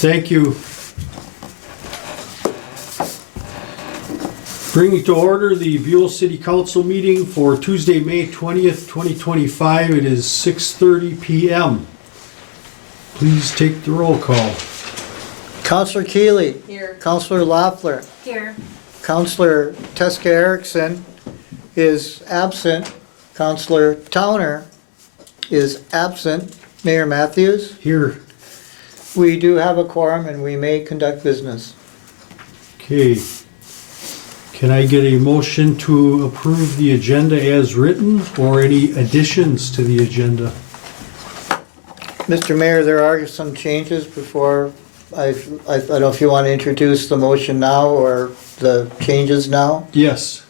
Thank you. Bringing to order the Buhl City Council meeting for Tuesday, May 20th, 2025. It is 6:30 p.m. Please take the roll call. Counselor Keeley. Here. Counselor Loeffler. Here. Counselor Teske Erickson is absent. Counselor Towner is absent. Mayor Matthews. Here. We do have a quorum and we may conduct business. Okay. Can I get a motion to approve the agenda as written or any additions to the agenda? Mr. Mayor, there are some changes before I don't know if you want to introduce the motion now or the changes now. Yes.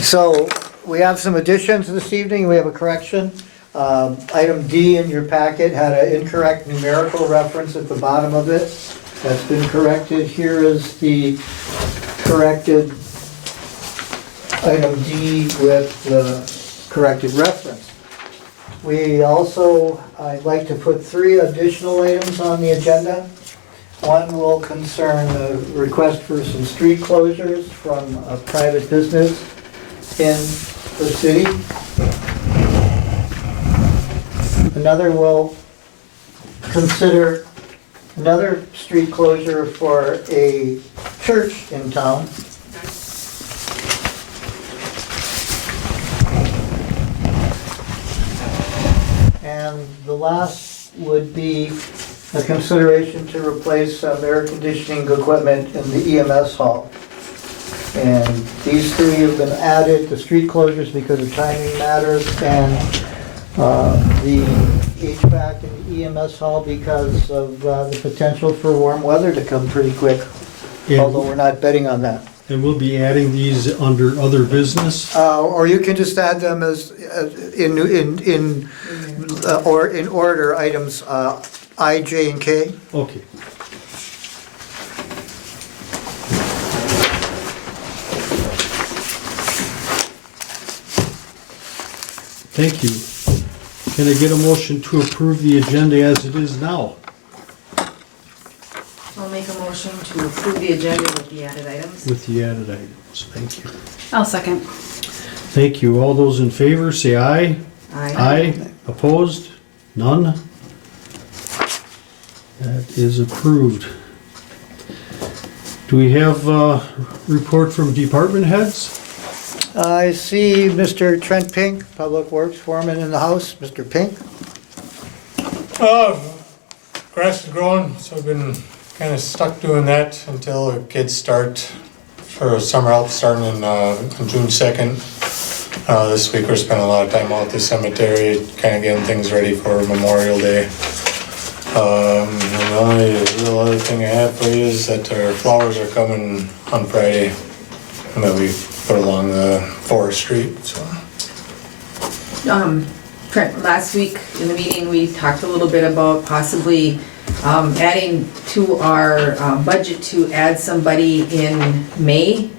So we have some additions this evening. We have a correction. Item D in your packet had an incorrect numerical reference at the bottom of it. That's been corrected. Here is the corrected item D with the corrected reference. We also, I'd like to put 3 additional items on the agenda. One will concern the request for some street closures from a private business in the city. Another will consider another street closure for a church in town. And the last would be a consideration to replace some air conditioning equipment in the EMS hall. And these 3 have been added, the street closures because of timing matters, and the HVAC in the EMS hall because of the potential for warm weather to come pretty quick, although we're not betting on that. And we'll be adding these under other business. Or you can just add them as in order, items I, J, and K. Okay. Thank you. Can I get a motion to approve the agenda as it is now? I'll make a motion to approve the agenda with the added items. With the added items, thank you. I'll second. Thank you. All those in favor, say aye. Aye. Opposed? None? That is approved. Do we have a report from department heads? I see Mr. Trent Pink, Public Works Foreman in the house. Mr. Pink? Grass is growing, so we've been kind of stuck doing that until the kids start for summer help starting on June 2nd. This week we're spending a lot of time out at the cemetery, kind of getting things ready for Memorial Day. And the only real other thing I have for you is that our flowers are coming on Friday, and that we put along the Forest Street. So. Trent, last week in the meeting, we talked a little bit about possibly adding to our budget to add somebody in May.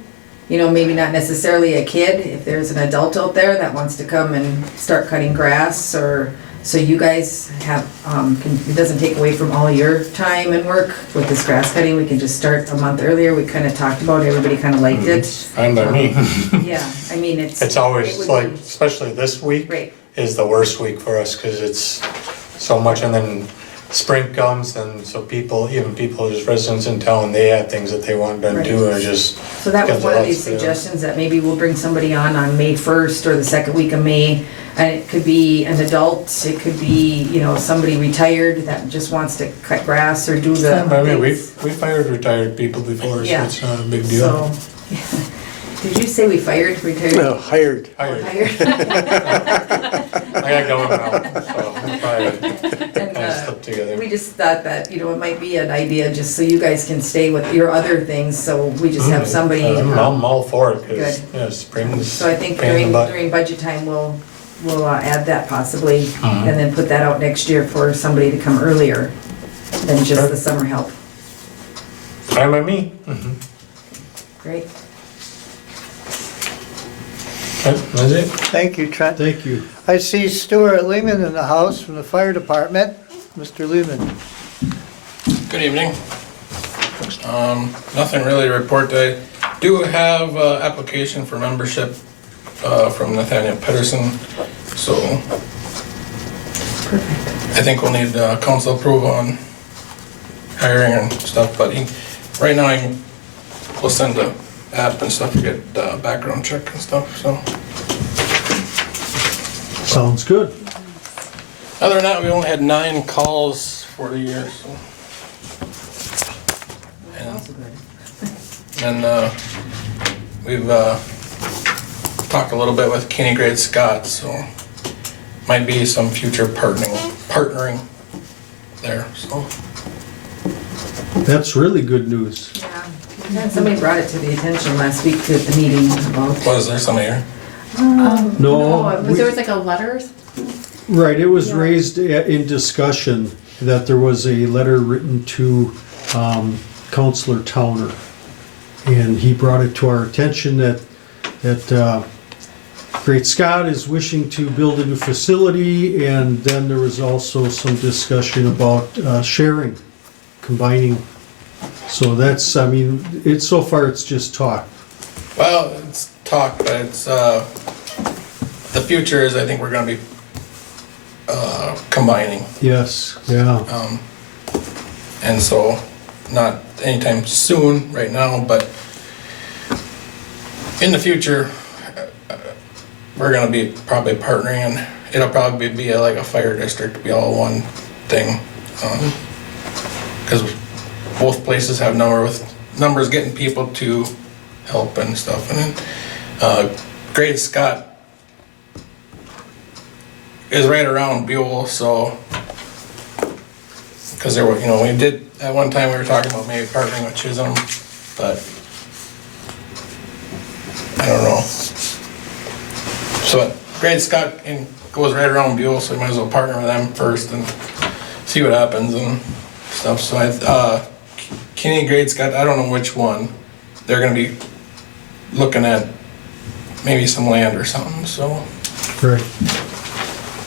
You know, maybe not necessarily a kid, if there's an adult out there that wants to come and start cutting grass, or so you guys have, it doesn't take away from all your time and work with this grass cutting. We can just start a month earlier. We kind of talked about it, everybody kind of liked it. Fine by me. Yeah, I mean, It's always would like, be- especially this week Right. is the worst week for us because it's so much, and then spring comes, and so people, even people, just residents in town, they have things that they want done too, and it just. So that was gets one of lots these for them. suggestions, that maybe we'll bring somebody on May 1st or the second week of May. And it could be an adult, it could be, you know, somebody retired that just wants to cut grass or do the. Yeah, but I mean, we things. fired retired people before, so Yeah. it's not a big deal. So, did you say we fired retired? No, hired. Hired. Hired? I got going now, so I'm probably And, kind of slipped together. we just thought that, you know, it might be an idea, just so you guys can stay with your other things, so we just have somebody. I'm all for it, because, Good. yeah, spring's. So I think pain in the butt. during budget time, we'll add that possibly, Mhm. and then put that out next year for somebody to come earlier than just the summer help. Fine by me. Great. Okay, that's it. Thank you, Trent. Thank you. I see Stuart Lehman in the house from the fire department. Mr. Lehman. Good evening. Nothing really to report. I do have application for membership from Nathaniel Pedersen, so I think we'll need council approval on hiring and stuff, but right now we'll send the app and stuff to get background check and stuff, so. Sounds good. Other than that, we only had 9 calls for the year, so. And we've talked a little bit with Kenny Grade Scott, so might be some future partnering there, so. That's really good news. Yeah, somebody brought it to the attention last week at the meeting about. Was there somebody here? No, There was like a letter. right, it was raised in discussion that there was a letter written to Councilor Towner. And he brought it to our attention that Great Scott is wishing to build a new facility, and then there was also some discussion about sharing, combining. So that's, I mean, so far it's just talk. Well, it's talk, but it's, the future is I think we're gonna be combining. Yes, yeah. And so, not anytime soon right now, but in the future, we're gonna be probably partnering, and it'll probably be like a fire district, be all one thing. Because both places have numbers getting people to help and stuff. And then Great Scott is right around Buhl, so because there were, we did at one time we were talking about maybe partnering with Chisholm, but I don't know. So Great Scott goes right around Buhl, so we might as well partner with them first and see what happens and stuff. So Kenny Great Scott, I don't know which one. They're gonna be looking at maybe some land or something. So, Right.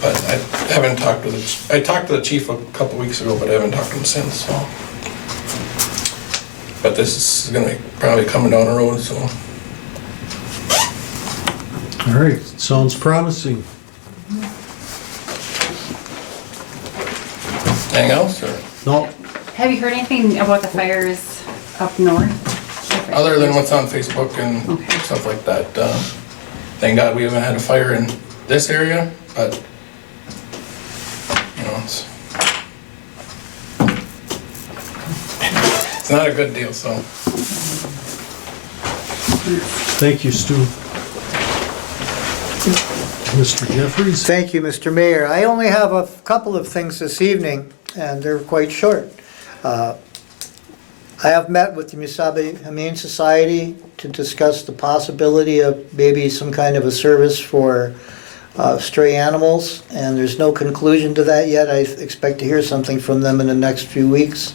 but I haven't talked to I talked to the chief a couple weeks ago, but I haven't talked to him since. So, but this is gonna be probably coming down the road. So. All right, sounds promising. Anything else, or No, Have you heard anything about the fires up north? other than what's on Facebook and Okay. stuff like that? Thank God we haven't had a fire in this area, but it's not a good deal. So thank you, Stu. Mr. Jeffries? Thank you, Mr. Mayor. I only have a couple of things this evening, and they're quite short. I have met with the Musabe Humane Society to discuss the possibility of maybe some kind of a service for stray animals, and there's no conclusion to that yet. I expect to hear something from them in the next few weeks.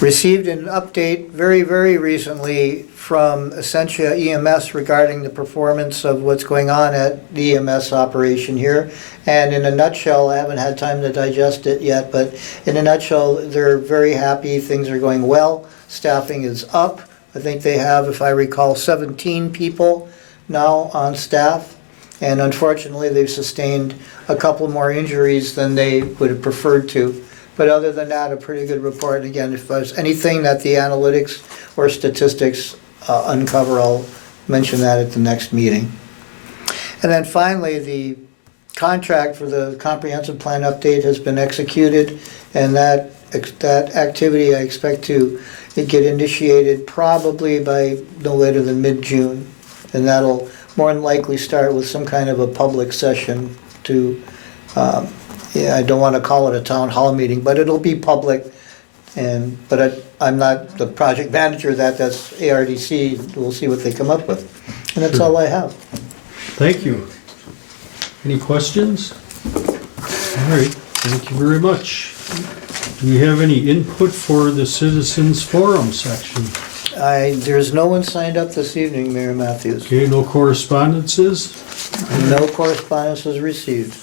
Received an update very, very recently from Essentia EMS regarding the performance of what's going on at the EMS operation here. And in a nutshell, I haven't had time to digest it yet, but in a nutshell, they're very happy, things are going well. Staffing is up. I think they have, if I recall, 17 people now on staff. And unfortunately, they've sustained a couple more injuries than they would have preferred to. But other than that, a pretty good report. Again, if there's anything that the analytics or statistics uncover, I'll mention that at the next meeting. And then finally, the contract for the comprehensive plan update has been executed, and that activity I expect to get initiated probably by no later than mid-June. And that'll more than likely start with some kind of a public session to I don't want to call it a town hall meeting, but it'll be public. But I'm not the project manager of that. That's ARDC. We'll see what they come up with, and that's all I have. Thank you. Any questions? All right, thank you very much. Do we have any input for the citizens forum section? There's no one signed up this evening, Mayor Matthews. Okay, no correspondences? No correspondence was received.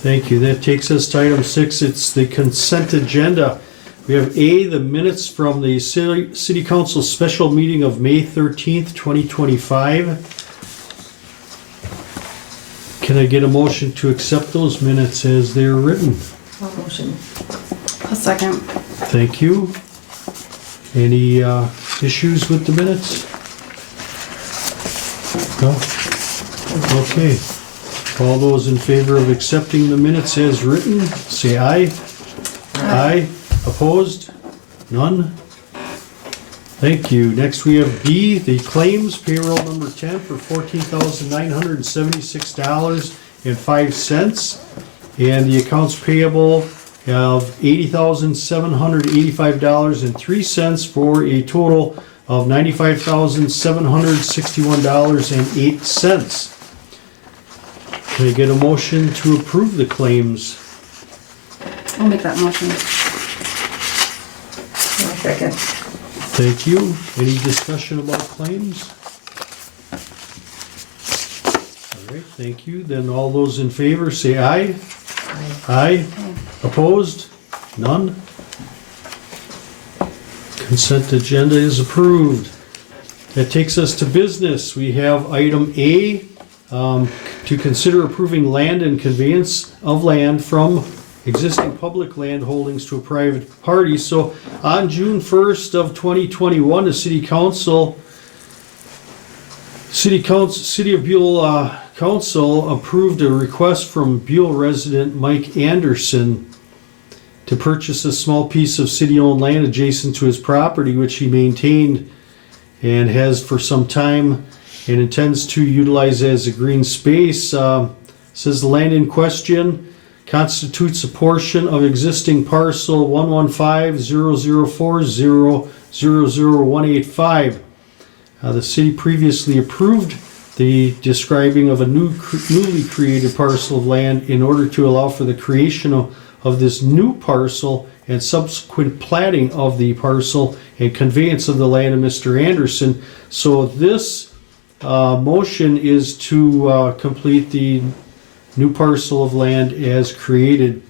Thank you. That takes us to item 6. It's the consent agenda. We have A, the minutes from the City Council special meeting of May 13th, 2025. Can I get a motion to accept those minutes as they're written? Motion. A second. Thank you. Any issues with the minutes? No? Okay. All those in favor of accepting the minutes as written, say aye. Aye. Opposed? None? Thank you. Next we have B, the claims payroll number 10 for $14,976.05. And the accounts payable of $80,785.03 for a total of $95,761.08. Can I get a motion to approve the claims? I'll make that motion. Second. Thank you. Any discussion about claims? All right, thank you. Then all those in favor say aye. Aye. Opposed? None? Consent agenda is approved. That takes us to business. We have item A, to consider approving land and conveyance of land from existing public land holdings to a private party. So on June 1st of 2021, the City of Buhl Council approved a request from Buhl resident Mike Anderson to purchase a small piece of city-owned land adjacent to his property, which he maintained and has for some time and intends to utilize as a green space. Says the land in question constitutes a portion of existing parcel 115-004-00185. The city previously approved the describing of a newly created parcel of land in order to allow for the creation of this new parcel and subsequent platting of the parcel and conveyance of the land to Mr. Anderson. So this motion is to complete the new parcel of land as created.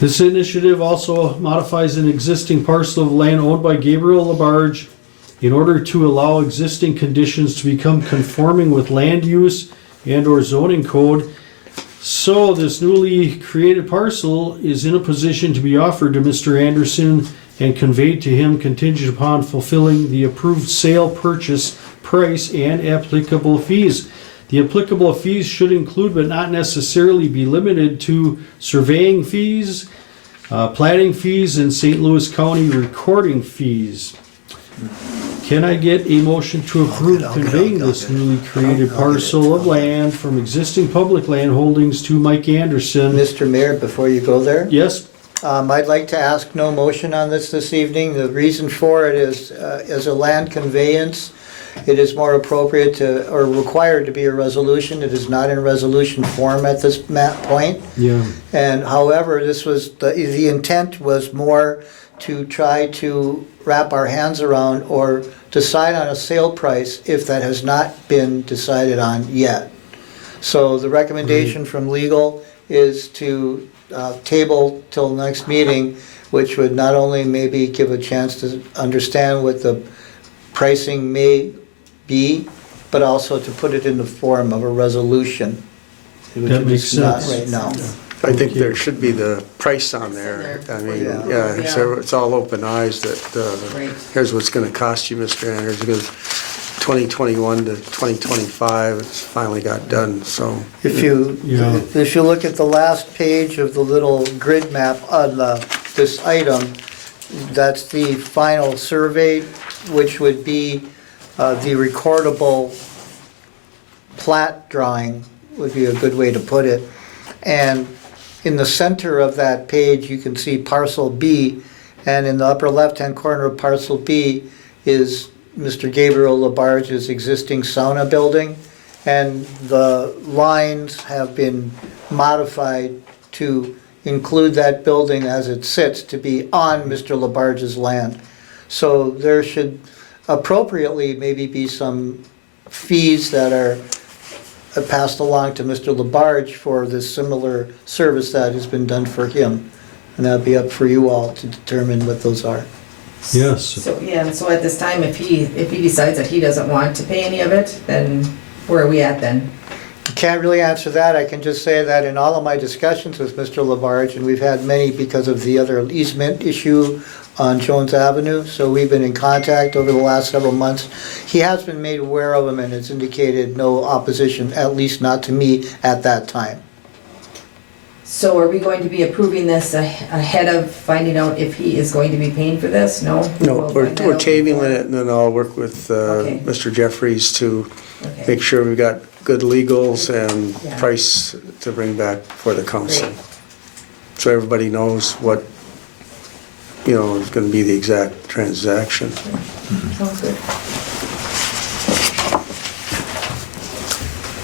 This initiative also modifies an existing parcel of land owned by Gabriel Labarge in order to allow existing conditions to become conforming with land use and or zoning code. So this newly created parcel is in a position to be offered to Mr. Anderson and conveyed to him contingent upon fulfilling the approved sale purchase price and applicable fees. The applicable fees should include but not necessarily be limited to surveying fees, platting fees, and St. Louis County recording fees. Can I get a motion to approve conveying this newly created parcel of land from existing public land holdings to Mike Anderson? Mr. Mayor, before you go there, Yes? I'd like to ask no motion on this evening. The reason for it is, as a land conveyance, it is more appropriate to, or required to be a resolution. It is not in resolution form at this point. Yeah. And however, this was, the intent was more to try to wrap our hands around or decide on a sale price if that has not been decided on yet. So the recommendation from legal is to table till next meeting, which would not only maybe give a chance to understand what the pricing may be, but also to put it in the form of a resolution. That makes Not sense. right now. I think there should be the price on there. I mean, Yeah. yeah, so it's all open eyes that, Right. here's what's gonna cost you, Mr. Anders, because 2021 to 2025, it's finally got done, so. If you look at the last page of the little grid map on this item, that's the final survey, which would be the recordable plat drawing, would be a good way to put it. And in the center of that page, you can see parcel B, and in the upper left-hand corner of parcel B is Mr. Gabriel Labarge's existing sauna building, and the lines have been modified to include that building as it sits to be on Mr. Labarge's land. So there should appropriately maybe be some fees that are passed along to Mr. Labarge for this similar service that has been done for him. And that'd be up for you all to determine what those are. Yes. So, yeah, and so at this time, if he decides that he doesn't want to pay any of it, then where are we at then? Can't really answer that. I can just say that in all of my discussions with Mr. Labarge, and we've had many because of the other easement issue on Jones Avenue, so we've been in contact over the last several months. He has been made aware of them and has indicated no opposition, at least not to me at that time. So are we going to be approving this ahead of finding out if he is going to be paying for this? No? No, We'll we're find that we're out tabling before. it, and then I'll work with Okay. Mr. Jeffries to Okay. make sure we've got good legals and Yeah. price to bring back for the council. Great. So everybody knows what, is gonna be the exact transaction. Sounds good.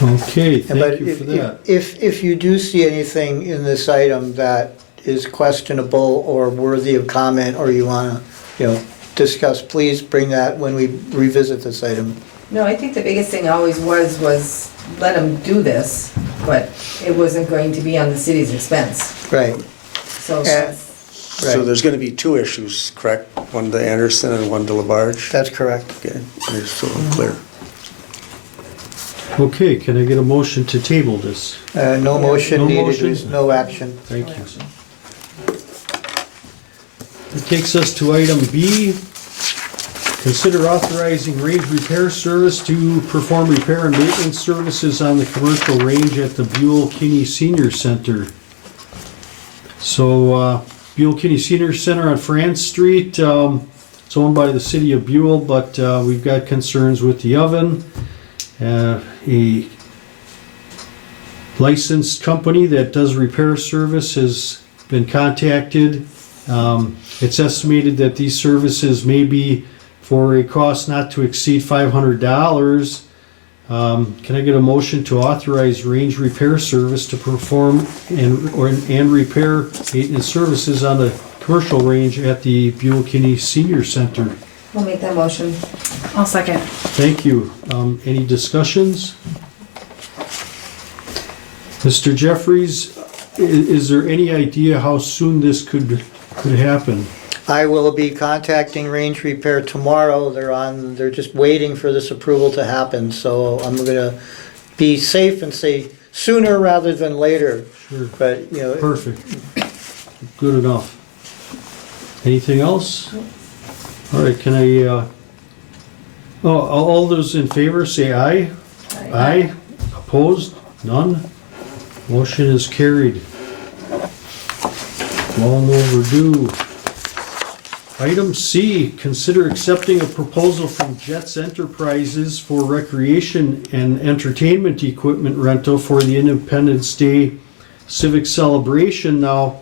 Okay, But thank you for that. if you do see anything in this item that is questionable or worthy of comment, or you wanna, discuss, please bring that when we revisit this item. No, I think the biggest thing always was let him do this, but it wasn't going to be on the city's expense. Right. So that's, So Right. there's gonna be two issues, correct? One to Anderson and one to Labarge? That's correct. Okay, just so I'm clear. Okay, can I get a motion to table this? No motion No needed, motion? there's no action. Thank you. That takes us to item B. Consider authorizing range repair service to perform repair and maintenance services on the commercial range at the Buhl Kinney Senior Center. So, Buhl Kinney Senior Center on France Street, it's owned by the city of Buhl, but we've got concerns with the oven. A licensed company that does repair service has been contacted. It's estimated that these services may be for a cost not to exceed $500. Can I get a motion to authorize range repair service to perform and repair maintenance services on the commercial range at the Buhl Kinney Senior Center? I'll make that motion. I'll second. Thank you. Any discussions? Mr. Jeffries, is there any idea how soon this could happen? I will be contacting Range Repair tomorrow. They're just waiting for this approval to happen, so I'm gonna be safe and say sooner rather than later. Sure. But, Perfect. Good enough. Anything else? All right, can I, all those in favor say aye. Aye. Opposed? None? Motion is carried. Long overdue. Item C, consider accepting a proposal from Jets Enterprises for recreation and entertainment equipment rental for the Independence Day Civic Celebration. Now,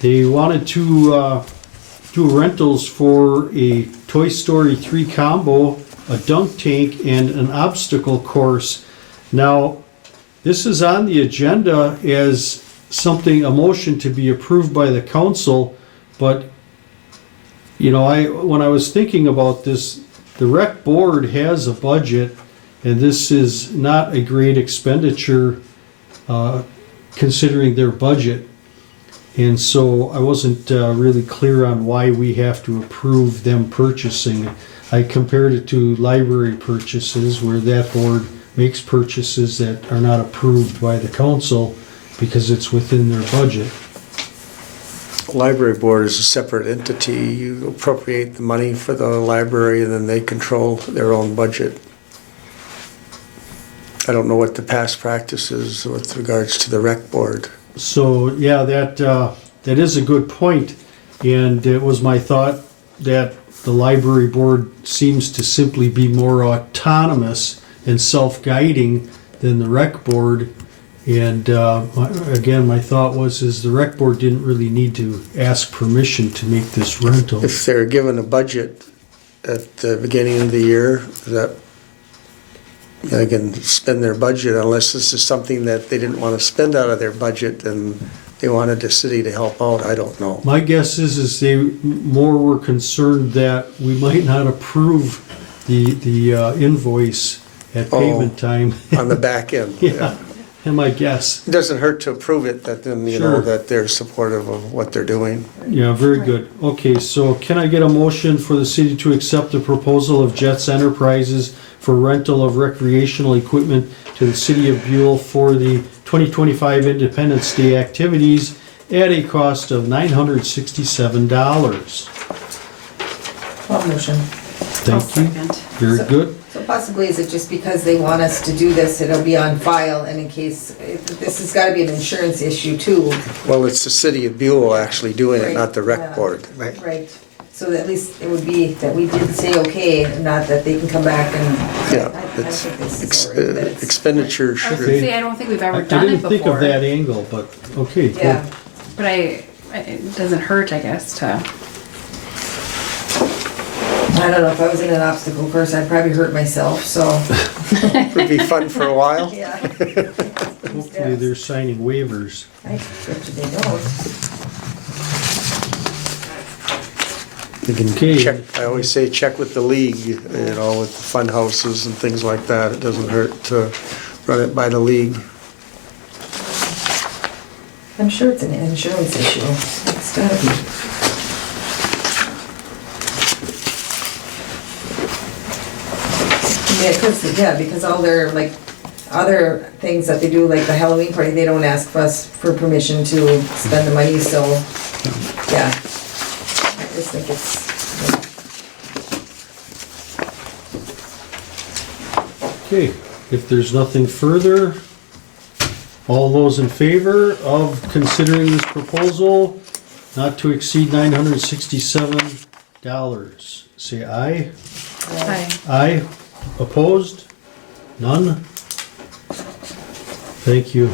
they wanted to do rentals for a Toy Story 3 combo, a dunk tank, and an obstacle course. Now, this is on the agenda as a motion to be approved by the council, but, when I was thinking about this, the rec board has a budget, and this is not a great expenditure, considering their budget. And so I wasn't really clear on why we have to approve them purchasing. I compared it to library purchases where that board makes purchases that are not approved by the council because it's within their budget. Library board is a separate entity. You appropriate the money for the library and then they control their own budget. I don't know what the past practice is with regards to the rec board. So, yeah, that is a good point. And it was my thought that the library board seems to simply be more autonomous and self-guiding than the rec board. And again, my thought is the rec board didn't really need to ask permission to make this rental. If they're given a budget at the beginning of the year, that they can spend their budget unless this is something that they didn't want to spend out of their budget and they wanted the city to help out, I don't know. My guess is they more were concerned that we might not approve the invoice at payment time. On the back end. Yeah, and my guess. It doesn't hurt to approve it, that then, you know, Sure. that they're supportive of what they're doing. Yeah, very good. Okay, so can I get a motion for the city to accept the proposal of Jets Enterprises for rental of recreational equipment to the city of Buhl for the 2025 Independence Day activities at a cost of $967? Well, motion. I'll Thank you. second. Very So- good. So possibly is it just because they want us to do this, it'll be on file, and in case, this has gotta be an insurance issue too. Well, it's the city of Buhl actually doing it, Right, not the yeah. rec board. Right, so at least it would be that we did say okay, not that they can come back and. Yeah, I it's think this is already, that it's- expenditure I was should, gonna say, I don't think we've I ever done it didn't think of before. that angle, but okay. good. Yeah, But it doesn't hurt, I guess, to, I don't know, if I was in an obstacle course, I'd probably hurt myself, so. would be fun for a while. Yeah. Hopefully they're signing waivers. I bet you they don't. You can Okay. check, I always say, check with the league, you know, with the fund houses and things like that. It doesn't hurt to run it by the league. I'm sure it's an insurance issue, it's gotta be. Because all their, like, other things that they do, like the Halloween party, they don't ask us for permission to spend the money, so, yeah. I just think it's, Okay, if there's nothing further, all those in favor of considering this proposal not to exceed $967, say aye. I, Aye. Opposed? None? Thank you.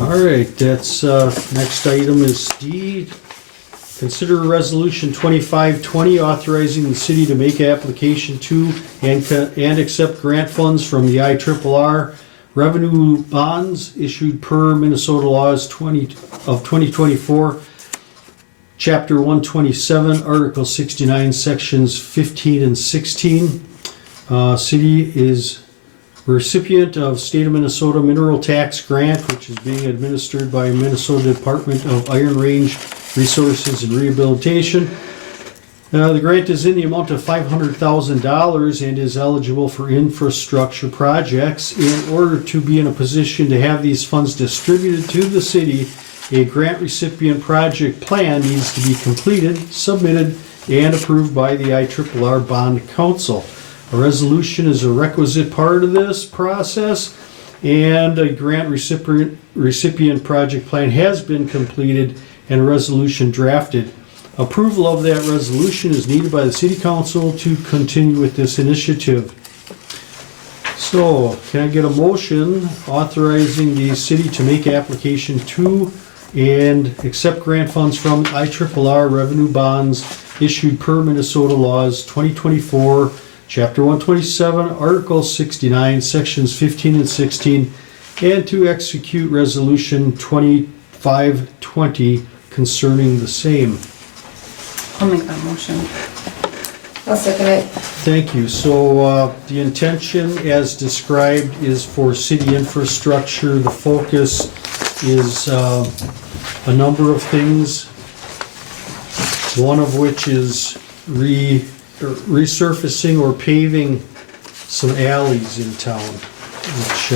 All right, that's, next item is D. Consider Resolution 2520 authorizing the city to make application to and accept grant funds from the IRRR revenue bonds issued per Minnesota laws 2024, Chapter 127, Article 69, Sections 15 and 16. City is recipient of State of Minnesota Mineral Tax Grant, which is being administered by Minnesota Department of Iron Range Resources and Rehabilitation. The grant is in the amount of $500,000 and is eligible for infrastructure projects. In order to be in a position to have these funds distributed to the city, a grant recipient project plan needs to be completed, submitted, and approved by the IRRR Bond Council. A resolution is a requisite part of this process, and a grant recipient project plan has been completed and a resolution drafted. Approval of that resolution is needed by the City Council to continue with this initiative. So, can I get a motion authorizing the city to make application to and accept grant funds from IRRR revenue bonds issued per Minnesota laws 2024, Chapter 127, Article 69, Sections 15 and 16, and to execute Resolution 2520 concerning the same? I'll make that motion. I'll second it. Thank you. So the intention, as described, is for city infrastructure. The focus is a number of things, one of which is resurfacing or paving some alleys in town, which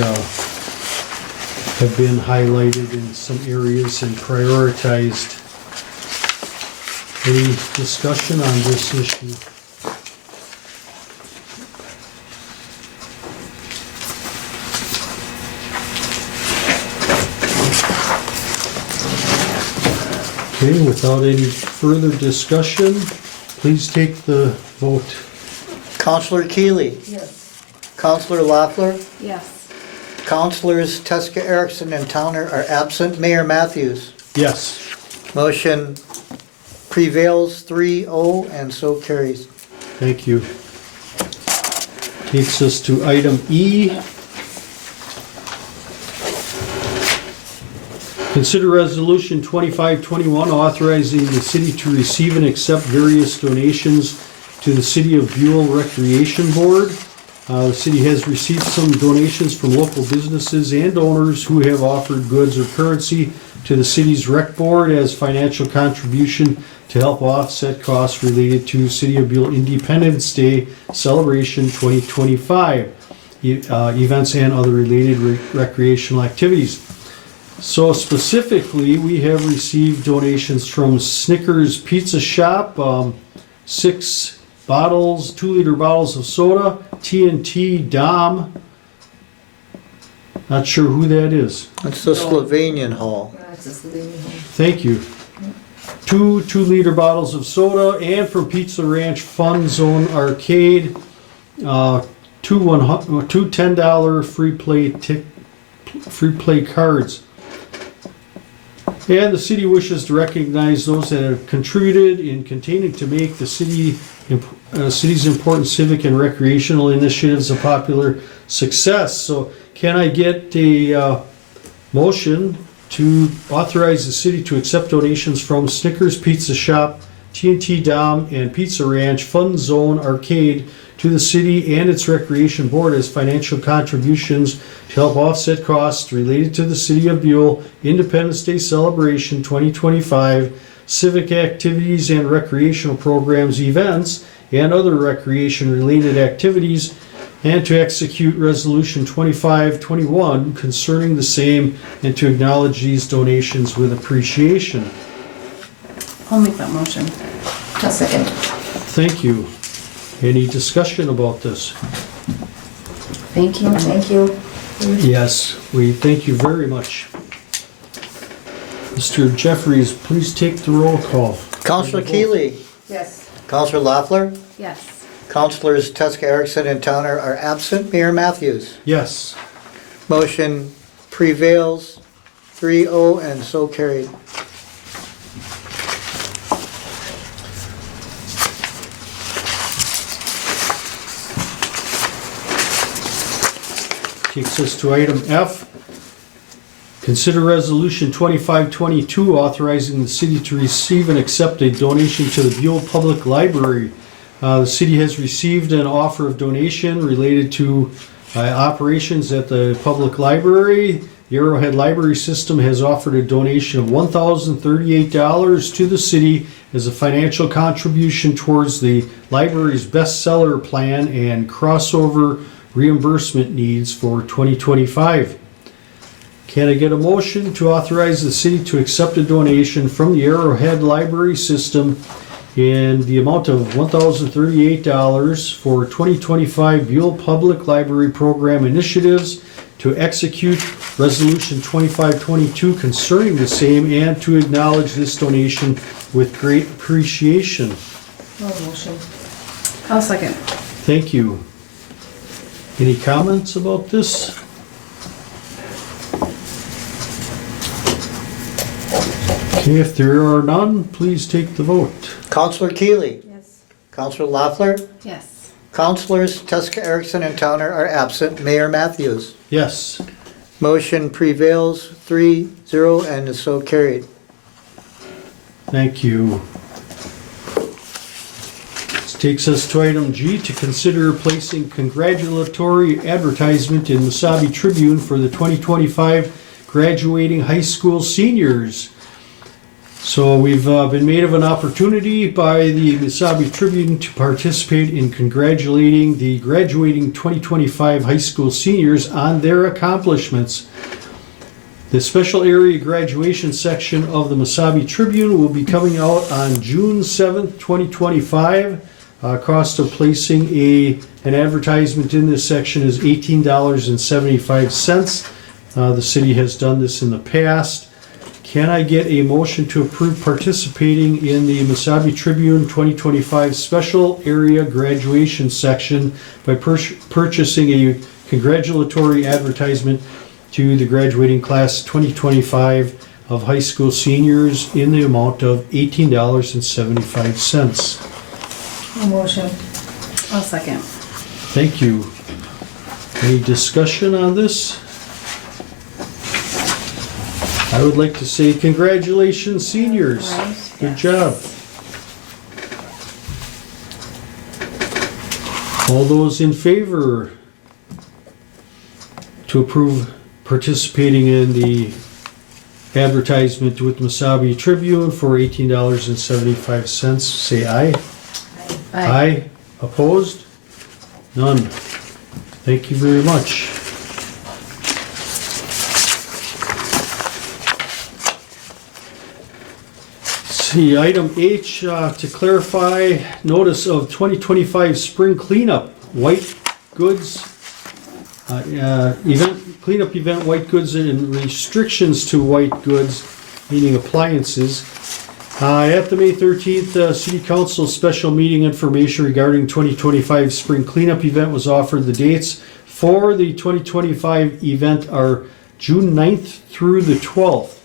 have been highlighted in some areas and prioritized. Any discussion on this issue? Okay, without any further discussion, please take the vote. Counselor Keeley, Yes. Counselor Loeffler, Yes. Counselors Teska, Erickson, and Towner are absent. Mayor Matthews. Yes. Motion prevails 3-0 and so carries. Thank you. Takes us to item E. Consider Resolution 2521 authorizing the city to receive and accept various donations to the City of Buhl Recreation Board. The city has received some donations from local businesses and owners who have offered goods or currency to the city's rec board as financial contribution to help offset costs related to City of Buhl Independence Day Celebration 2025 events and other related recreational activities. So specifically, we have received donations from Snickers Pizza Shop, 6 bottles, 2-liter bottles of soda, TNT Dom. Not sure who that is. It's the Slovenian Hall. That's a Slovenian home. Thank you. 2 2-liter bottles of soda, and from Pizza Ranch Fun Zone Arcade, 2 $10 free play cards. And the city wishes to recognize those that have contributed in continuing to make the city's important civic and recreational initiatives a popular success. So can I get a motion to authorize the city to accept donations from Snickers Pizza Shop, TNT Dom, and Pizza Ranch Fun Zone Arcade to the city and its recreation board as financial contributions to help offset costs related to the City of Buhl Independence Day Celebration 2025, civic activities and recreational programs, events, and other recreation-related activities, and to execute Resolution 2521 concerning the same, and to acknowledge these donations with appreciation. I'll make that motion. A second. Thank you. Any discussion about this? Thank you. Thank you. Yes, we thank you very much. Mr. Jeffries, please take the roll call. Counselor Keeley, Yes. Counselor Loeffler, Yes. Counselors Tuska, Erickson, and Towner are absent. Mayor Matthews. Yes. Motion prevails 3-0 and so carried. Takes us to item F. Consider Resolution 2522 authorizing the city to receive and accept a donation to the Buhl Public Library. The city has received an offer of donation related to operations at the public library. The Arrowhead Library System has offered a donation of $1,038 to the city as a financial contribution towards the library's bestseller plan and crossover reimbursement needs for 2025. Can I get a motion to authorize the city to accept a donation from the Arrowhead Library System in the amount of $1,038 for 2025 Buhl Public Library Program initiatives, to execute Resolution 2522 concerning the same, and to acknowledge this donation with great appreciation? Motion. I'll second. Thank you. Any comments about this? Okay, if there are none, please take the vote. Counselor Keeley, Yes. Counselor Loeffler, Yes. Counselors Tuska, Erickson, and Towner are absent. Mayor Matthews. Yes. Motion prevails 3-0 and is so carried. Thank you. This takes us to item G, to consider placing congratulatory advertisement in Mesabi Tribune for the 2025 graduating high school seniors. So we've been made of an opportunity by the Mesabi Tribune to participate in congratulating the graduating 2025 high school seniors on their accomplishments. The special area graduation section of the Mesabi Tribune will be coming out on June 7th, 2025. Cost of placing an advertisement in this section is $18.75. The city has done this in the past. Can I get a motion to approve participating in the Mesabi Tribune 2025 special area graduation section by purchasing a congratulatory advertisement to the graduating class 2025 of high school seniors in the amount of $18.75? Motion. I'll second. Thank you. Any discussion on this? I would like to say congratulations, seniors. Right, Good yes. job. All those in favor to approve participating in the advertisement with Mesabi Tribune for $18.75, say aye. Aye. Opposed? None. Thank you very much. See, item H, to clarify, notice of 2025 spring cleanup, white goods, cleanup event, white goods and restrictions to white goods, meaning appliances. At the May 13th City Council special meeting, information regarding 2025 spring cleanup event was offered. The dates for the 2025 event are June 9th through the 12th.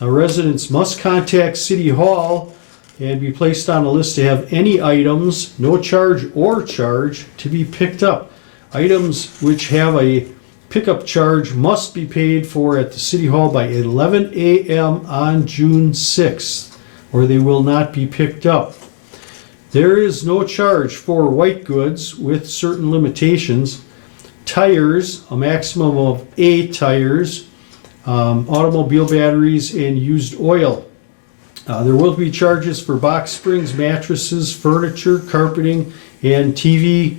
Now, residents must contact City Hall and be placed on a list to have any items, no charge or charge, to be picked up. Items which have a pickup charge must be paid for at the City Hall by 11 a.m. on June 6th, or they will not be picked up. There is no charge for white goods with certain limitations. Tires, a maximum of 8 tires, automobile batteries, and used oil. There will be charges for box springs, mattresses, furniture, carpeting, and TV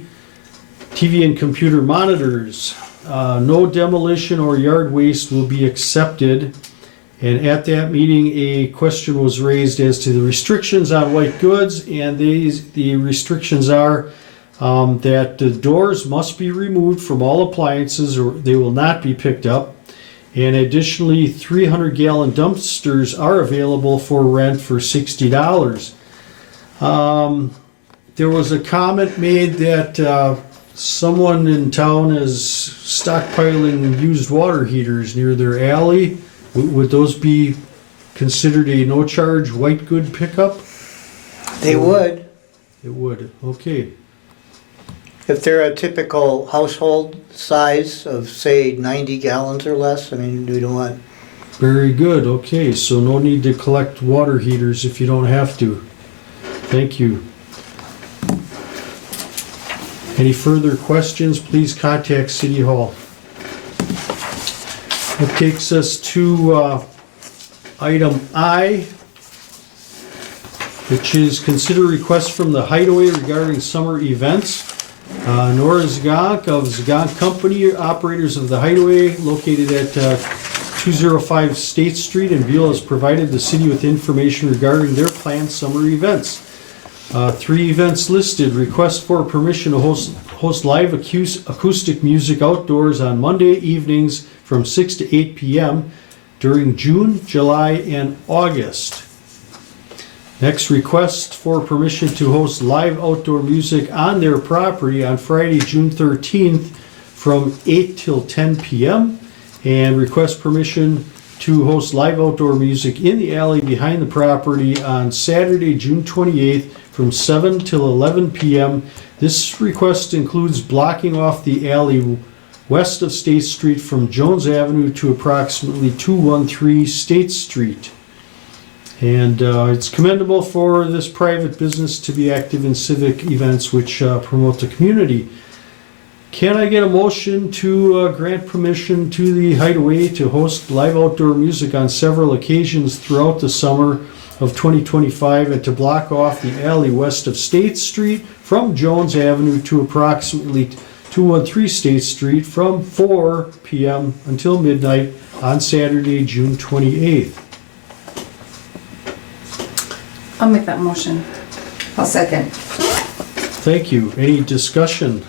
and computer monitors. No demolition or yard waste will be accepted. And at that meeting, a question was raised as to the restrictions on white goods, and the restrictions are that the doors must be removed from all appliances or they will not be picked up. And additionally, 300-gallon dumpsters are available for rent for $60. There was a comment made that someone in town is stockpiling used water heaters near their alley. Would those be considered a no-charge white good pickup? They would, It would, okay. if they're a typical household size of, say, 90 gallons or less. I mean, we don't want, Very good, okay, so no need to collect water heaters if you don't have to. Thank you. Any further questions, please contact City Hall. That takes us to item I, which is consider request from the Hideaway regarding summer events. Nora Zgonk of Zgonk Company, operators of the Hideaway, located at 205 State Street in Buhl, has provided the city with information regarding their planned summer events. 3 events listed. Request for permission to host live acoustic music outdoors on Monday evenings from 6 to 8 p.m. during June, July, and August. Next, request for permission to host live outdoor music on their property on Friday, June 13th from 8 till 10 p.m. And request permission to host live outdoor music in the alley behind the property on Saturday, June 28th from 7 till 11 p.m. This request includes blocking off the alley west of State Street from Jones Avenue to approximately 213 State Street. And it's commendable for this private business to be active in civic events which promote the community. Can I get a motion to grant permission to the Hideaway to host live outdoor music on several occasions throughout the summer of 2025 and to block off the alley west of State Street from Jones Avenue to approximately 213 State Street from 4 p.m. until midnight on Saturday, June 28th? I'll make that motion. I'll second. Thank you. Any discussion?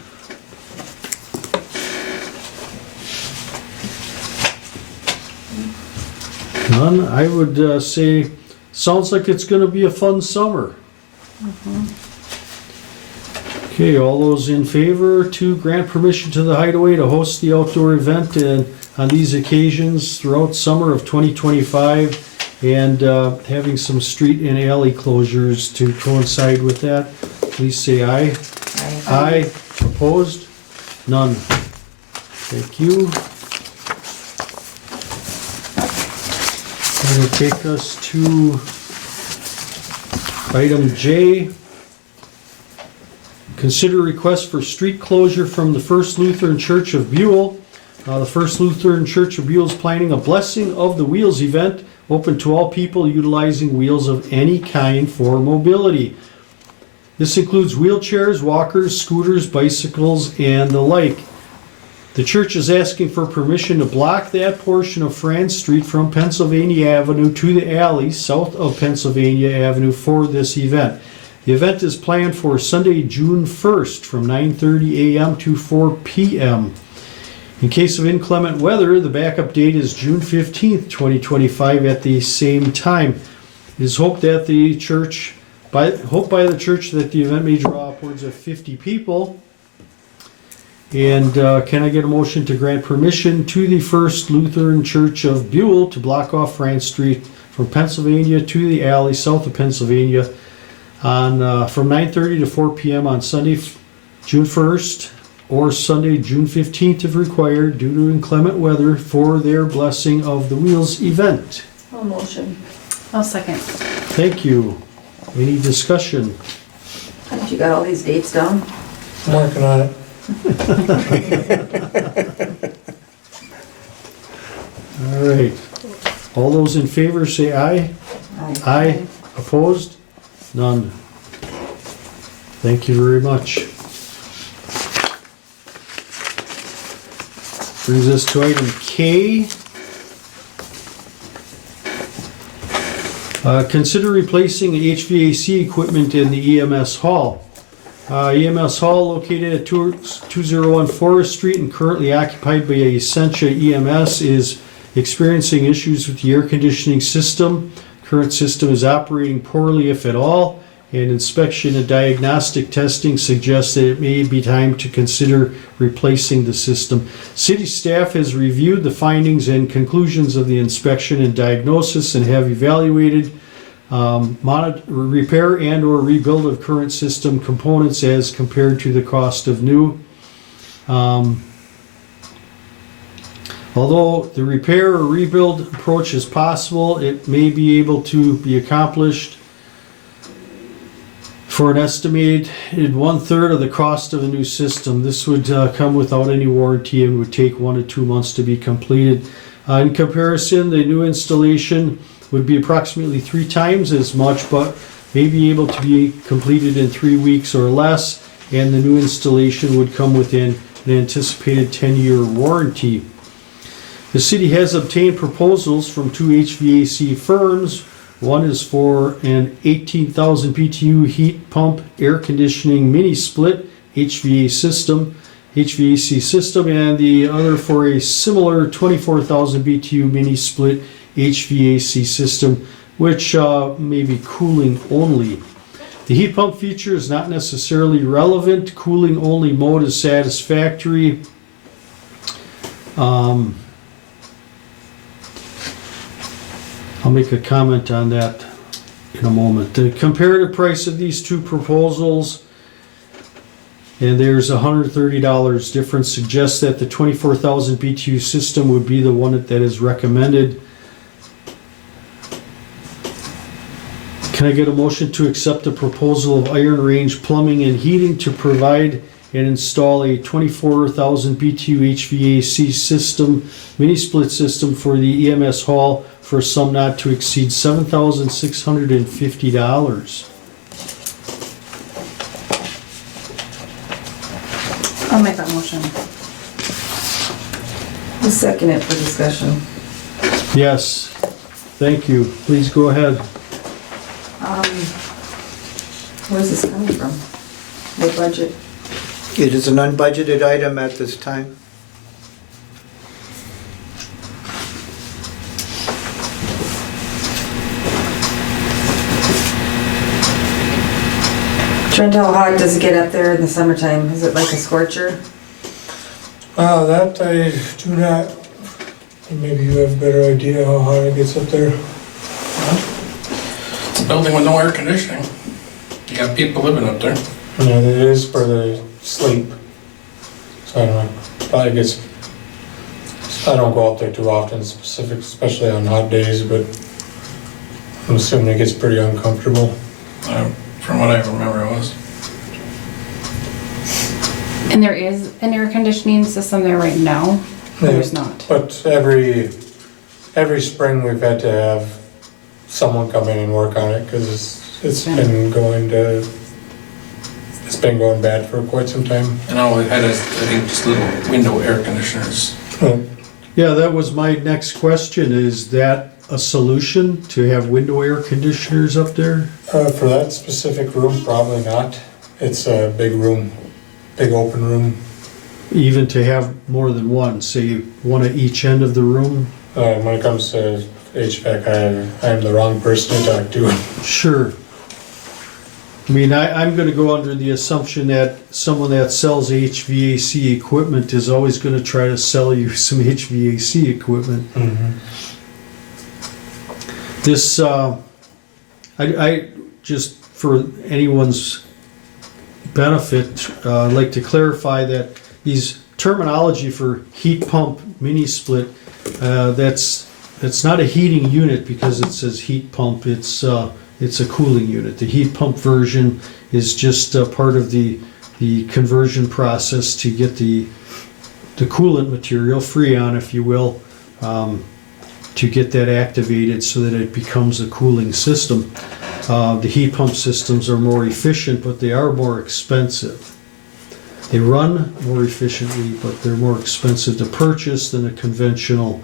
None? I would say, sounds like it's gonna be a fun summer. Okay, all those in favor to grant permission to the Hideaway to host the outdoor event and on these occasions throughout summer of 2025 and having some street and alley closures to coincide with that, please say aye. Aye. Opposed? None. Thank you. That'll take us to item J. Consider request for street closure from the First Lutheran Church of Buhl. The First Lutheran Church of Buhl is planning a Blessing of the Wheels event open to all people utilizing wheels of any kind for mobility. This includes wheelchairs, walkers, scooters, bicycles, and the like. The church is asking for permission to block that portion of France Street from Pennsylvania Avenue to the alley south of Pennsylvania Avenue for this event. The event is planned for Sunday, June 1st from 9:30 a.m. to 4 p.m. In case of inclement weather, the backup date is June 15th, 2025 at the same time. It is hoped that the church, by the church that the event may draw upwards of 50 people. And can I get a motion to grant permission to the First Lutheran Church of Buhl to block off France Street from Pennsylvania to the alley south of Pennsylvania on from 9:30 to 4 p.m. on Sunday, June 1st, or Sunday, June 15th if required due to inclement weather for their Blessing of the Wheels event. I'll motion. I'll second. Thank you. Any discussion? Haven't you got all these dates down? I'm working on it. All right. All those in favor say aye. Aye. Opposed? None. Thank you very much. Brings us to item K. Consider replacing the HVAC equipment in the EMS hall. EMS hall located at 201 Forest Street and currently occupied by Essentia EMS is experiencing issues with the air conditioning system. Current system is operating poorly, if at all, and inspection and diagnostic testing suggests that it may be time to consider replacing the system. City staff has reviewed the findings and conclusions of the inspection and diagnosis and have evaluated repair and or rebuild of current system components as compared to the cost of new. Although the repair or rebuild approach is possible, it may be able to be accomplished for an estimated 1/3 of the cost of a new system. This would come without any warranty and would take 1 to 2 months to be completed. In comparison, the new installation would be approximately 3 times as much, but may be able to be completed in 3 weeks or less, and the new installation would come within an anticipated 10-year warranty. The city has obtained proposals from 2 HVAC firms. One is for an 18,000 BTU heat pump air conditioning mini split HVAC system, and the other for a similar 24,000 BTU mini split HVAC system, which may be cooling only. The heat pump feature is not necessarily relevant. Cooling only mode is satisfactory. I'll make a comment on that in a moment. The comparative price of these 2 proposals, and there's $130 difference, suggests that the 24,000 BTU system would be the one that is recommended. Can I get a motion to accept the proposal of Iron Range Plumbing and Heating to provide and install a 24,000 BTU HVAC system, mini split system for the EMS hall for a sum not to exceed $7,650? I'll make that motion. I'll second it for discussion. Yes, thank you. Please go ahead. Where's this coming from? What budget? It is an unbudgeted item at this time. Trent, how hot does it get up there in the summertime? Is it like a scorcher? That I do not, maybe you have a better idea how hot it gets up there. It's a building with no air conditioning. You got people living up there. Yeah, it is for the sleep. So I don't know, probably gets I don't go out there too often, especially on hot days, but I'm assuming it gets pretty uncomfortable. From what I remember, it was. And there is an air conditioning system there right now? Or there's not? But every spring we've had to have someone come in and work on it because it's been going bad for quite some time. And all we had is, I think, just little window air conditioners. Yeah, that was my next question. Is that a solution to have window air conditioners up there? For that specific room, probably not. It's a big room, big open room. Even to have more than one, say one at each end of the room? When it comes to HVAC, I'm the wrong person to talk to. Sure. I mean, I'm gonna go under the assumption that someone that sells HVAC equipment is always gonna try to sell you some HVAC equipment. This, I just, for anyone's benefit, I'd like to clarify that these terminology for heat pump mini split, that's not a heating unit because it says heat pump, it's a cooling unit. The heat pump version is just part of the conversion process to get the coolant material, Freon if you will, to get that activated so that it becomes a cooling system. The heat pump systems are more efficient, but they are more expensive. They run more efficiently, but they're more expensive to purchase than a conventional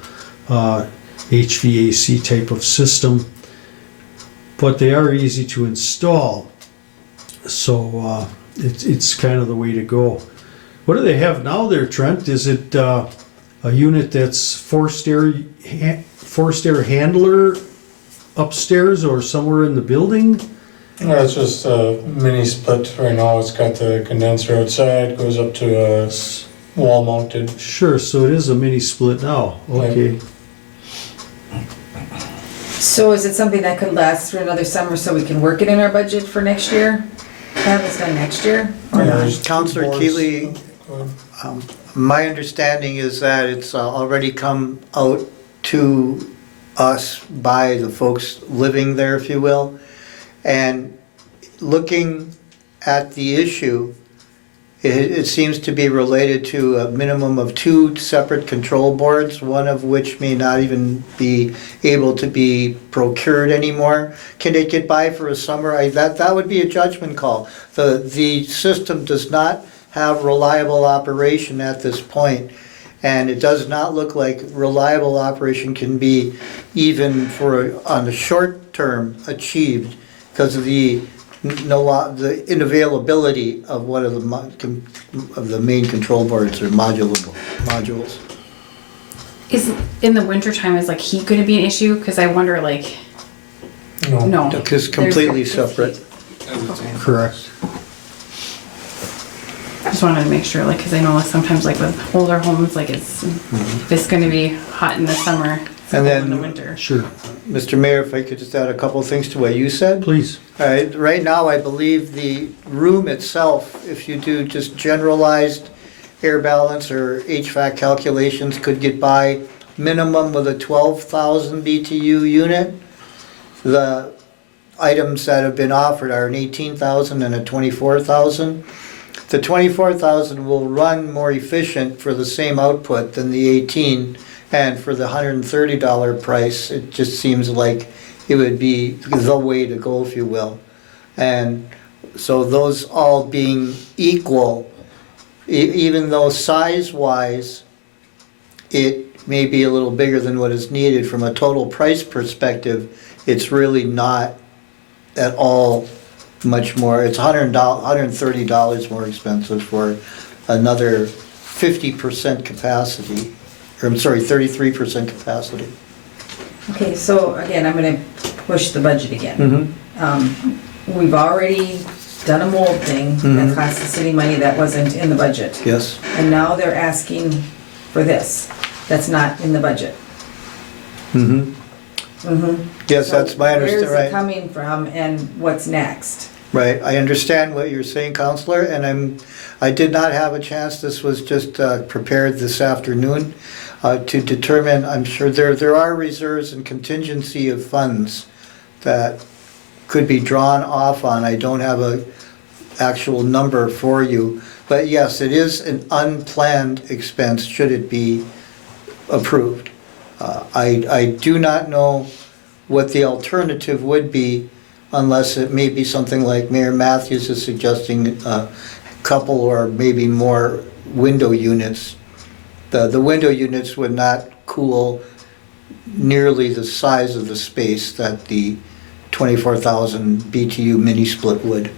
HVAC type of system. But they are easy to install, so it's kind of the way to go. What do they have now there, Trent? Is it a unit that's forced air handler upstairs or somewhere in the building? No, it's just a mini split right now. It's got the condenser outside, goes up to a wall mounted. Sure, so it is a mini split now. Okay. So is it something that could last through another summer so we can work it in our budget for next year? Have this done next year or not? There's two Counselor boards. Keeley, my understanding is that it's already come out to us by the folks living there, if you will. And looking at the issue, it seems to be related to a minimum of 2 separate control boards, one of which may not even be able to be procured anymore. Can they get by for a summer? That would be a judgment call. The system does not have reliable operation at this point, and it does not look like reliable operation can be even on the short term achieved because of the unavailability of one of the main control boards or modules. Is, in the wintertime, is like heat gonna be an issue? Cause I wonder like, no. Because completely separate. Correct. I just wanted to make sure, like, cause I know sometimes like with older homes, like it's gonna be hot in the summer, it's And cold in the then- winter. Sure. Mr. Mayor, if I could just add a couple of things to what you said. Please. All right, right now, I believe the room itself, if you do just generalized air balance or HVAC calculations, could get by minimum with a 12,000 BTU unit. The items that have been offered are an 18,000 and a 24,000. The 24,000 will run more efficient for the same output than the 18, and for the $130 price, it just seems like it would be the way to go, if you will. And so those all being equal, even though size-wise, it may be a little bigger than what is needed from a total price perspective, it's really not at all much more. It's $130 more expensive for another 50% capacity, or I'm sorry, 33% capacity. Okay, so again, I'm gonna push the budget again. We've already done a mold thing that cost the city money that wasn't in the budget. Yes. And now they're asking for this, that's not in the budget. Yes, that's my understanding, Where's it right? coming from and what's next? Right, I understand what you're saying, Counselor, and I did not have a chance, this was just prepared this afternoon. to determine, I'm sure there are reserves and contingency of funds that could be drawn off on. I don't have a actual number for you, but yes, it is an unplanned expense should it be approved. I do not know what the alternative would be unless it may be something like Mayor Matthews is suggesting, a couple or maybe more window units. The window units would not cool nearly the size of the space that the 24,000 BTU mini split would.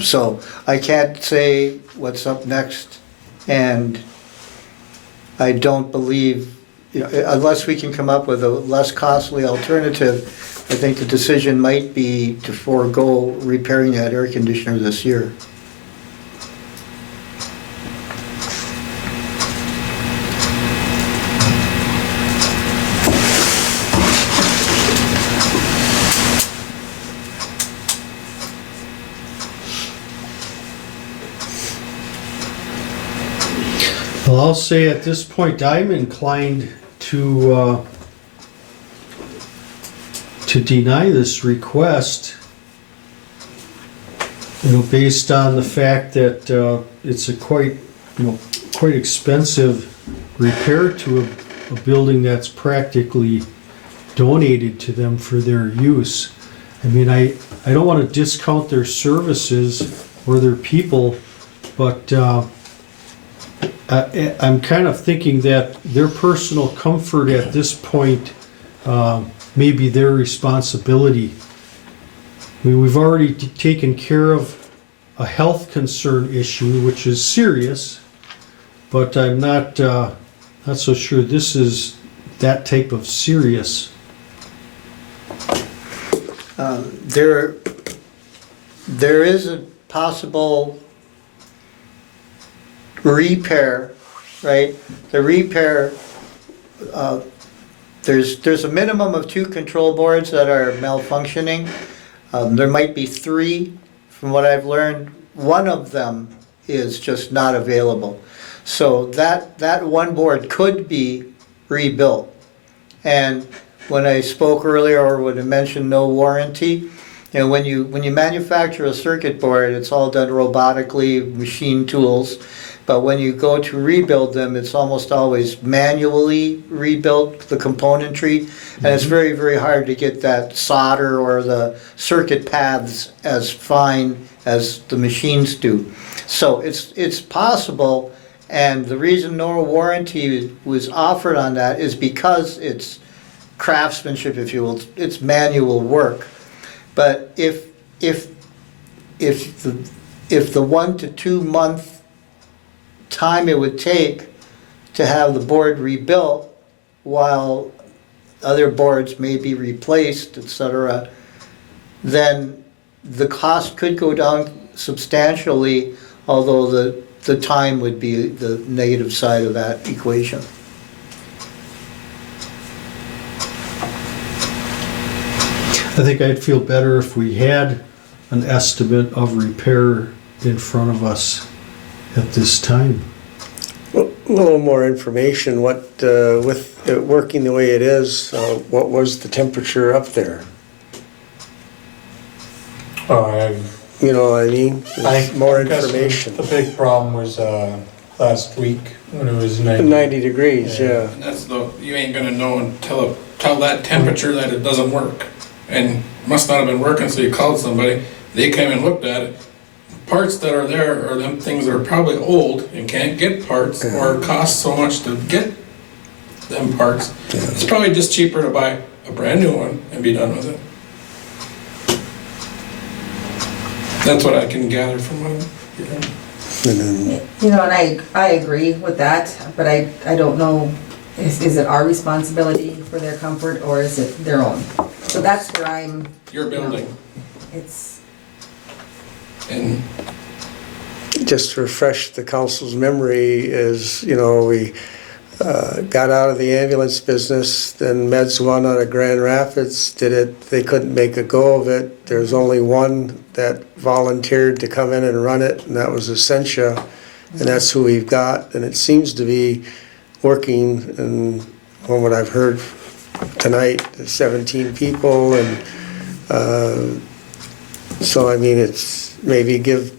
So I can't say what's up next, and I don't believe, unless we can come up with a less costly alternative, I think the decision might be to forego repairing that air conditioner this year. Well, I'll say at this point, I'm inclined to deny this request, based on the fact that it's a quite expensive repair to a building that's practically donated to them for their use. I mean, I don't want to discount their services or their people, but I'm kind of thinking that their personal comfort at this point may be their responsibility. I mean, we've already taken care of a health concern issue, which is serious, but I'm not so sure this is that type of serious. There is a possible repair, right? The repair, there's a minimum of 2 control boards that are malfunctioning. There might be 3, from what I've learned. One of them is just not available. So that one board could be rebuilt. And when I spoke earlier, or when I mentioned no warranty, when you manufacture a circuit board, it's all done robotically, machine tools. But when you go to rebuild them, it's almost always manually rebuilt, the componentry, and it's very, very hard to get that solder or the circuit paths as fine as the machines do. So it's possible, and the reason no warranty was offered on that is because it's craftsmanship, if you will, it's manual work. But if the 1 to 2 month time it would take to have the board rebuilt while other boards may be replaced, etc., then the cost could go down substantially, although the time would be the negative side of that equation. I think I'd feel better if we had an estimate of repair in front of us at this time. A little more information, with it working the way it is, what was the temperature up there? You know what I mean? More guess information. The big problem was last week when it was 90 degrees, yeah. And that's you ain't gonna know until that temperature that it doesn't work. And must not have been working, so you called somebody, they came and looked at it. Parts that are there are them things that are probably old and can't get parts, or cost so much to get them parts. Yeah. It's probably just cheaper to buy a brand new one and be done with it. That's what I can gather from what I'm hearing. And I agree with that, but I don't know, is it our responsibility for their comfort, or is it their own? So that's where I'm. Your building. It's. And just to refresh the council's memory is, we got out of the ambulance business, then Meds One out of Grand Rapids did it. They couldn't make a go of it. There's only one that volunteered to come in and run it, and that was Essentia, and that's who we've got. And it seems to be working, and from what I've heard tonight, 17 people, and so I mean, it's maybe give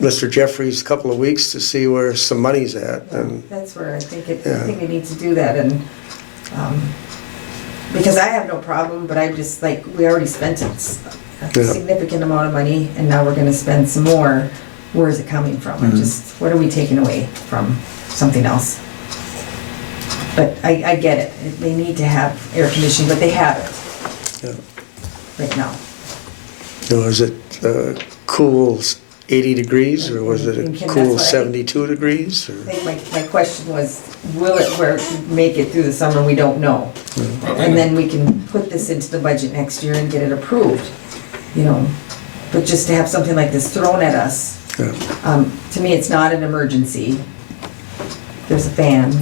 Mr. Jeffries a couple of weeks to see where some money's at. And That's where I think Yeah. I think we need to do that, and, because I have no problem, but I just, like, we already spent a Yeah. significant amount of money, and now we're gonna spend some more. Where is it coming from? What are we taking away from something else? But I get it, they need to have air conditioning, but they have it yeah. right now. Was it cool 80 degrees, or was it And a Kim, cool that's what I think- 72 degrees? Or? I think my question was, will it make it through the summer? We don't know. And then we can put this into the budget next year and get it approved, you know. But just to have something like this thrown at us, Yeah. to me, it's not an emergency. There's a fan.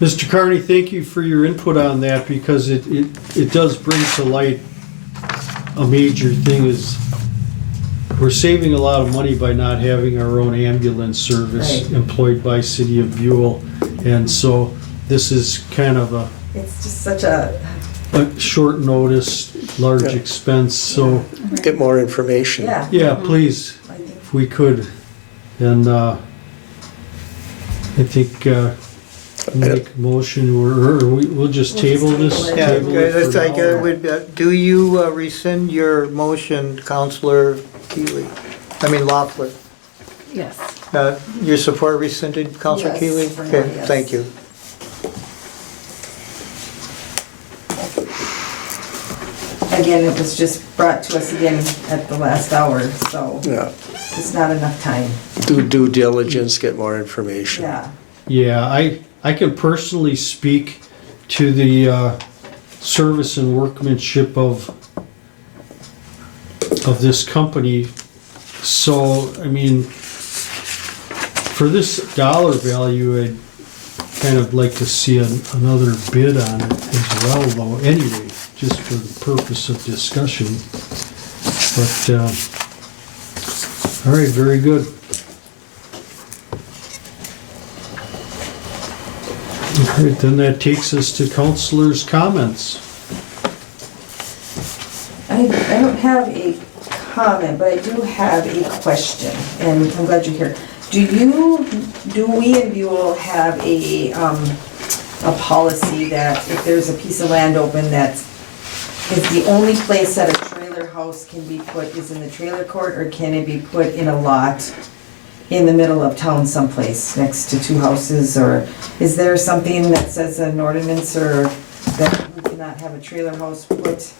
Mr. Carney, thank you for your input on that, because it does bring to light a major thing is we're saving a lot of money by not having our own ambulance service Right. employed by City of Buhl. And so this is kind of a It's just such a, short notice, large Yeah. expense, so, Get more information. yeah. yeah, please, I think if we could. And I think make a motion, or we'll just We'll table just this. table it. Yeah, table it that's for like, now. do you rescind your motion, Counselor Keeley? I mean Loeffler. Yes. Your support rescinded, Counselor Yes, Keeley? for now, Okay, yes. thank you. Again, it was just brought to us again at the last hour, so Yeah. it's not enough time. Do due diligence, get more information. Yeah. Yeah, I can personally speak to the service and workmanship of this company. So, I mean, for this dollar value, I'd kind of like to see another bid on it as well, though, anyway, just for the purpose of discussion. But, all right, very good. All right, then that takes us to counselors' comments. I don't have a comment, but I do have a question, and I'm glad you're here. Do we in Buhl have a policy that if there's a piece of land open that is the only place that a trailer house can be put is in the trailer court, or can it be put in a lot in the middle of town someplace next to two houses, or is there something that says an ordinance or that we cannot have a trailer house put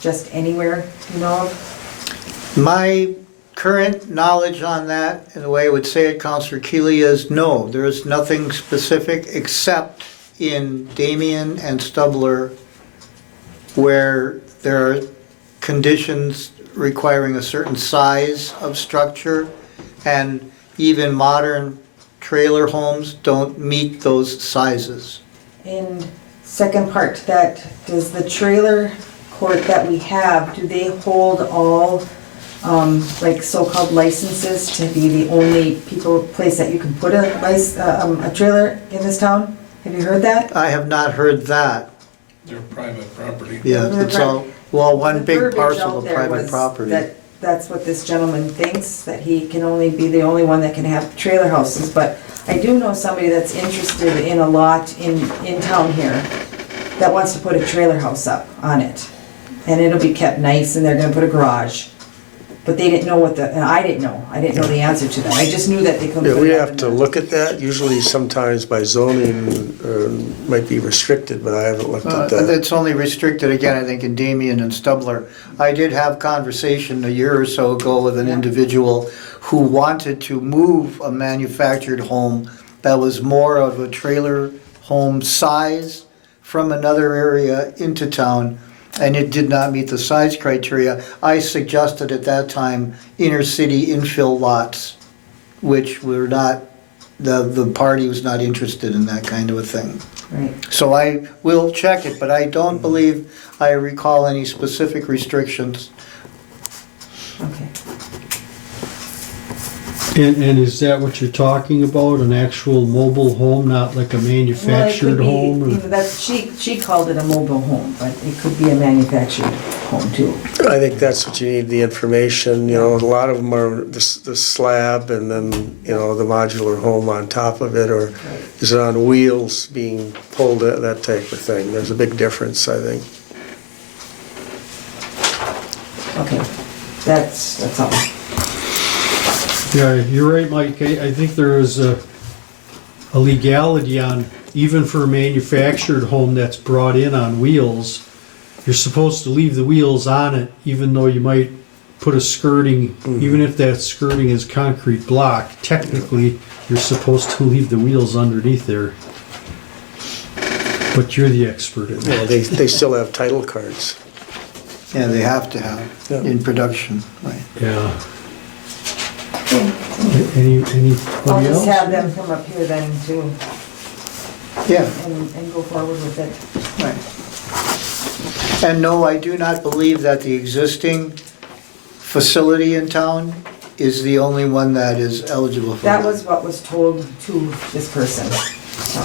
just anywhere, you know of? My current knowledge on that, and the way I would say it, Counselor Keeley, is no, there is nothing specific except in Damien and Stubler where there are conditions requiring a certain size of structure, and even modern trailer homes don't meet those sizes. And second part to that, does the trailer court that we have, do they hold all, like so-called licenses to be the only place that you can put a trailer in this town? Have you heard that? I have not heard that. They're private property. Yeah, it's all, well, one The big verbiage parcel out of there private was property. That's what this gentleman thinks, that he can only be the only one that can have trailer houses, but I do know somebody that's interested in a lot in town here that wants to put a trailer house up on it. And it'll be kept nice, and they're gonna put a garage. But they didn't know and I didn't know the answer to that, I just knew that they couldn't Yeah, put we it up have in to the- look at that. Usually sometimes by zoning might be restricted, but I haven't looked at that. It's only restricted, again, I think in Damien and Stubler. I did have conversation a year or so ago with an individual who wanted to move a manufactured home that was more of a trailer home size from another area into town, and it did not meet the size criteria. I suggested at that time inner city infill lots, which were not, the party was not interested in that kind of a thing. Right, So I will check it, but I don't believe I recall any specific restrictions. okay. And is that what you're talking about, an actual mobile home, not like a manufactured home? Well, or- it could be, that's, she called it a mobile home, but it could be a manufactured home too. I think that's what you need, the information, you know, a lot of them are the slab and then, you know, the modular home on top of it, or is it on wheels being pulled, that type of thing. There's a big difference, I think. Okay, that's all. Yeah, you're right, Mike. I think there is a legality on, even for a manufactured home that's brought in on wheels, you're supposed to leave the wheels on it, even though you might put a skirting, even if that skirting is concrete block, technically, you're supposed to leave the wheels underneath there. But you're the expert in Well, that. they still have title cards. Yeah, they have to have Yeah. in production, right? Yeah. I'll Anybody just have else? them come up here then too, Yeah, and go forward with it. right. And no, I do not believe that the existing facility in town is the only one that is eligible for That was what was told to this person, so.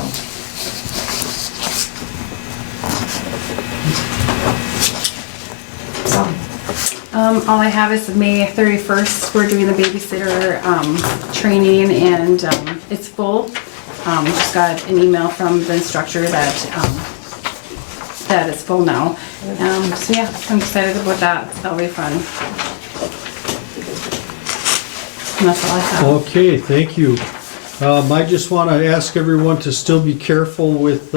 So, All I have is May 31st, we're doing the babysitter training, and it's full. Just got an email from the instructor that that it's full now. So yeah, I'm excited about that. That'll be fun. And that's all I have. Okay, thank you. I just want to ask everyone to still be careful with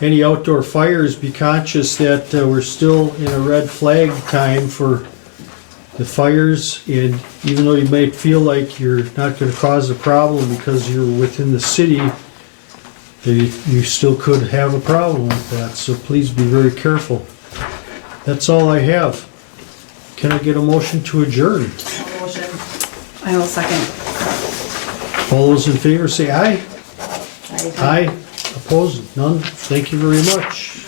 any outdoor fires. Be conscious that we're still in a red flag time for the fires, and even though you may feel like you're not going to cause a problem because you're within the city, you still could have a problem with that, so please be very careful. That's all I have. Can I get a motion to adjourn? motion. I will second. All those in favor say aye. I- Aye. Opposed? None? Thank you very much.